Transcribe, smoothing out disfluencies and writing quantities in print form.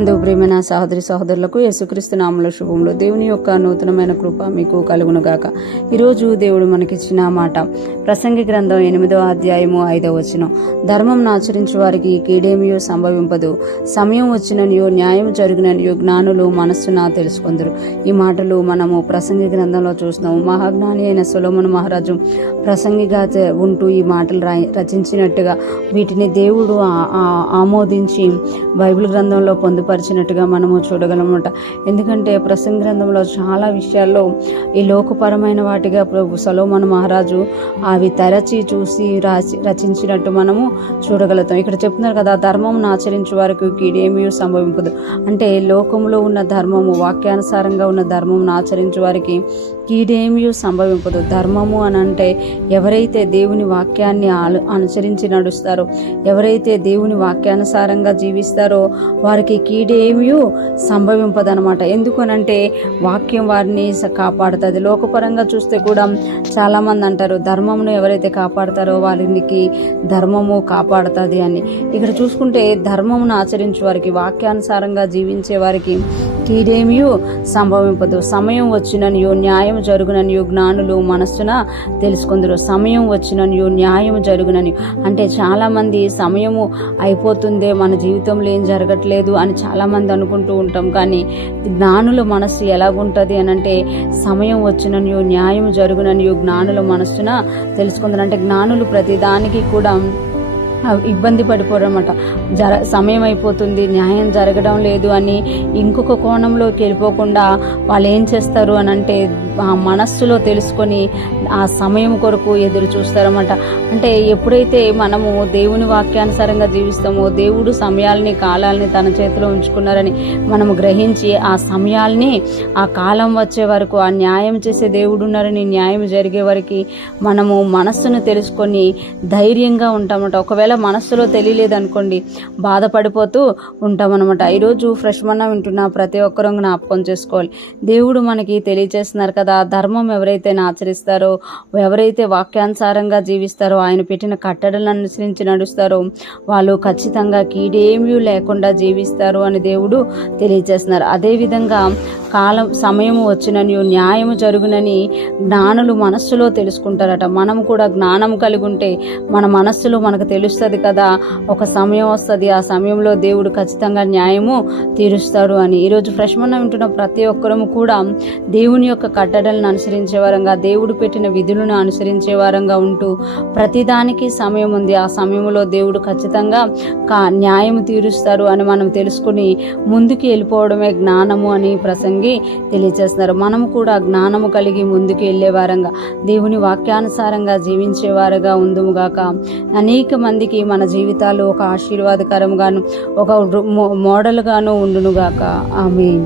అందుకు ప్రియమైన సహోదరి సహోదరులకు యేసుక్రీస్తు నామములో శుభములు. దేవుని యొక్క నూతనమైన కృప మీకు కలుగును గాక. ఈరోజు దేవుడు మనకిచ్చిన మాట ప్రసంగి గ్రంథం 8వ అధ్యాయము 5వ వచనం. ధర్మం ఆచరించు వారికి కీడేమియో సంభవింపదు, సమయం వచ్చిననియో న్యాయం జరుగుననియో జ్ఞానులు మనస్సున తెలుసుకొందరు. ఈ మాటలు మనము ప్రసంగి గ్రంథంలో చూస్తున్నాము. మహాజ్ఞాని అయిన సొలొమోను మహారాజు ప్రసంగిగా ఉంటూ ఈ మాటలు రచించినట్టుగా వీటిని దేవుడు ఆమోదించి బైబిల్ గ్రంథంలో పొందుపరిచినట్టుగా మనము చూడగలమట. ఎందుకంటే ప్రసంగి గ్రంథంలో చాలా విషయాల్లో ఈ లోకపరమైన వాటిగా సొలొమోను మహారాజు అవి తరచి చూసి రచించినట్టు మనము చూడగలుగుతాం. ఇక్కడ చెప్తున్నారు కదా, ధర్మం ఆచరించే వారికి కీడేమీ సంభవింపదు. అంటే లోకంలో ఉన్న ధర్మము, వాక్యానుసారంగా ఉన్న ధర్మం ఆచరించే వారికి కీడేమీ సంభవింపదు. ధర్మము అని అంటే ఎవరైతే దేవుని వాక్యాన్ని అనుసరించి నడుస్తారో, ఎవరైతే దేవుని వాక్యానుసారంగా జీవిస్తారో వారికి కీడేమీ సంభవింపదనమాట. ఎందుకనంటే వాక్యం వారిని కాపాడుతుంది. లోకపరంగా చూస్తే కూడా చాలా మంది అంటారు ధర్మమును ఎవరైతే కాపాడతారో వారికి ధర్మము కాపాడుతుంది అని. ఇక్కడ చూసుకుంటే ధర్మమును ఆచరించే వారికి, వాక్యానుసారంగా జీవించే వారికి కీడేమీ సంభవింపదు. సమయం వచ్చిననియో న్యాయం జరుగుననియో జ్ఞానులు మనస్సున తెలుసుకుందరు. సమయం వచ్చిననియో న్యాయం జరుగునని అంటే చాలా మంది సమయము అయిపోతుందే, మన జీవితంలో ఏం జరగట్లేదు అని చాలా మంది అనుకుంటూ ఉంటాం. కానీ జ్ఞానుల మనస్సు ఎలాగుంటది అని అంటే సమయం వచ్చిననియో న్యాయం జరుగుననియో జ్ఞానుల మనస్సున తెలుసుకుందరు. అంటే జ్ఞానులు ప్రతిదానికి కూడా ఇబ్బంది పడిపోరన్నమాట. సమయం అయిపోతుంది, న్యాయం జరగడం లేదు అని ఇంకొక కోణంలోకి వెళ్ళిపోకుండా వాళ్ళు ఏం చేస్తారు అని అంటే ఆ మనస్సులో తెలుసుకొని ఆ సమయం కొరకు ఎదురు చూస్తారన్నమాట. అంటే ఎప్పుడైతే మనము దేవుని వాక్యానుసారంగా జీవిస్తామో, దేవుడు సమయాల్ని, కాలాల్ని తన చేతిలో ఉంచుకున్నారని మనము గ్రహించి ఆ సమయాల్ని, ఆ కాలం వచ్చే వరకు, ఆ న్యాయం చేసే దేవుడు ఉన్నారని, న్యాయం జరిగే వరకు మనము మనస్సును తెలుసుకొని ధైర్యంగా ఉంటామట. ఒకవేళ మనస్సులో తెలియలేదనుకోండి, బాధపడిపోతూ ఉంటామన్నమాట. ఈరోజు ఫ్రెష్ మన్నా వింటున్న ప్రతి ఒక్కరూ జ్ఞాపకం చేసుకోవాలి. దేవుడు మనకి తెలియజేస్తున్నారు కదా, ధర్మం ఎవరైతే ఆచరిస్తారో, ఎవరైతే వాక్యానుసారంగా జీవిస్తారో, ఆయన పెట్టిన కట్టడలను అనుసరించి నడుస్తారో వాళ్ళు ఖచ్చితంగా కీడేమీ లేకుండా జీవిస్తారు అని దేవుడు తెలియజేస్తున్నారు. అదేవిధంగా సమయము వచ్చినని, న్యాయము జరుగునని జ్ఞానులు మనస్సులో తెలుసుకుంటారట. మనము కూడా జ్ఞానం కలిగి ఉంటే మన మనస్సులో మనకు తెలుస్తుంది కదా, ఒక సమయం వస్తుంది, ఆ సమయంలో దేవుడు ఖచ్చితంగా న్యాయము తీరుస్తాడు అని. ఈరోజు ఫ్రెష్ మన్నా వింటున్న ప్రతి ఒక్కరము కూడా దేవుని యొక్క కట్టడలను అనుసరించే వారంగా, దేవుడు పెట్టిన విధులను అనుసరించే వారంగా ఉంటూ ప్రతిదానికి సమయం ఉంది, ఆ సమయంలో దేవుడు ఖచ్చితంగా న్యాయం తీరుస్తారు అని మనం తెలుసుకుని ముందుకు వెళ్ళిపోవడమే జ్ఞానము అని ప్రసంగి తెలియజేస్తున్నారు. మనము కూడా జ్ఞానము కలిగి ముందుకు వెళ్లే వారంగా, దేవుని వాక్యానుసారంగా జీవించే వారుగా ఉందుముగాక. అనేక మందికి మన జీవితాలు ఒక ఆశీర్వాదకరంగాను, ఒక మోడల్ గాను ఉండునుగాక. ఆమేన్.